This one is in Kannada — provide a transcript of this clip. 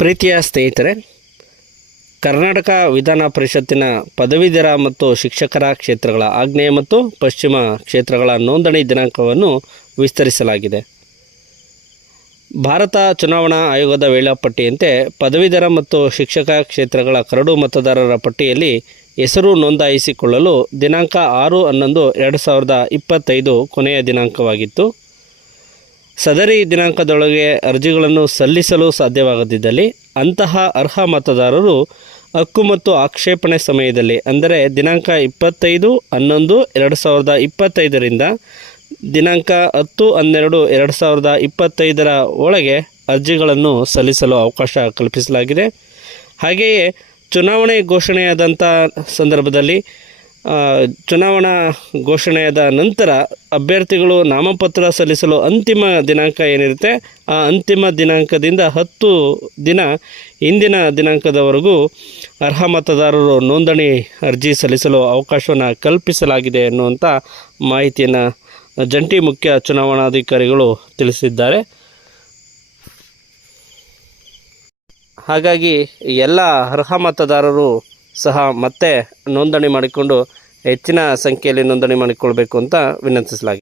ಪ್ರೀತಿಯ ಸ್ನೇಹಿತರೆ, ಕರ್ನಾಟಕ ವಿಧಾನ ಪರಿಷತ್ತಿನ ಪದವೀಧರ ಮತ್ತು ಶಿಕ್ಷಕರ ಕ್ಷೇತ್ರಗಳ ಆಗ್ನೇಯ ಮತ್ತು ಪಶ್ಚಿಮ ಕ್ಷೇತ್ರಗಳ ನೋಂದಣಿ ದಿನಾಂಕವನ್ನು ವಿಸ್ತರಿಸಲಾಗಿದೆ. ಭಾರತ ಚುನಾವಣಾ ಆಯೋಗದ ವೇಳಾಪಟ್ಟಿಯಂತೆ ಪದವೀಧರ ಮತ್ತು ಶಿಕ್ಷಕ ಕ್ಷೇತ್ರಗಳ ಕರಡು ಮತದಾರರ ಪಟ್ಟಿಯಲ್ಲಿ ಹೆಸರು ನೋಂದಾಯಿಸಿಕೊಳ್ಳಲು ದಿನಾಂಕ ಆರು ಹನ್ನೊಂದು ಎರಡು ಸಾವಿರದ ಇಪ್ಪತ್ತೈದು ಕೊನೆಯ ದಿನಾಂಕವಾಗಿತ್ತು. ಸದರಿ ದಿನಾಂಕದೊಳಗೆ ಅರ್ಜಿಗಳನ್ನು ಸಲ್ಲಿಸಲು ಸಾಧ್ಯವಾಗದಿದ್ದಲ್ಲಿ ಅಂತಹ ಅರ್ಹ ಮತದಾರರು ಹಕ್ಕು ಮತ್ತು ಆಕ್ಷೇಪಣೆ ಸಮಯದಲ್ಲಿ, ಅಂದರೆ ದಿನಾಂಕ ಇಪ್ಪತ್ತೈದು, ಹನ್ನೊಂದು, ಎರಡು ಸಾವಿರದ ಇಪ್ಪತ್ತೈದರಿಂದ ದಿನಾಂಕ ಹತ್ತು, ಹನ್ನೆರಡು, ಎರಡು ಸಾವಿರದ ಇಪ್ಪತ್ತೈದರ ಒಳಗೆ ಅರ್ಜಿಗಳನ್ನು ಸಲ್ಲಿಸಲು ಅವಕಾಶ ಕಲ್ಪಿಸಲಾಗಿದೆ. ಹಾಗೆಯೇ ಚುನಾವಣೆ ಘೋಷಣೆಯಾದಂಥ ಸಂದರ್ಭದಲ್ಲಿ ಚುನಾವಣಾ ಘೋಷಣೆಯಾದ ನಂತರ ಅಭ್ಯರ್ಥಿಗಳು ನಾಮಪತ್ರ ಸಲ್ಲಿಸಲು ಅಂತಿಮ ದಿನಾಂಕ ಏನಿರುತ್ತೆ, ಆ ಅಂತಿಮ ದಿನಾಂಕದಿಂದ ಹತ್ತು ದಿನ ಇಂದಿನ ದಿನಾಂಕದವರೆಗೂ ಅರ್ಹ ಮತದಾರರು ನೋಂದಣಿ ಅರ್ಜಿ ಸಲ್ಲಿಸಲು ಅವಕಾಶವನ್ನು ಕಲ್ಪಿಸಲಾಗಿದೆ ಎನ್ನುವಂಥ ಮಾಹಿತಿಯನ್ನು ಜಂಟಿ ಮುಖ್ಯ ಚುನಾವಣಾಧಿಕಾರಿಗಳು ತಿಳಿಸಿದ್ದಾರೆ. ಹಾಗಾಗಿ ಎಲ್ಲ ಅರ್ಹ ಮತದಾರರು ಸಹ ಮತ್ತೆ ನೋಂದಣಿ ಮಾಡಿಕೊಂಡು ಹೆಚ್ಚಿನ ಸಂಖ್ಯೆಯಲ್ಲಿ ನೋಂದಣಿ ಮಾಡಿಕೊಳ್ಬೇಕು ಅಂತ ವಿನಂತಿಸಲಾಗಿದೆ.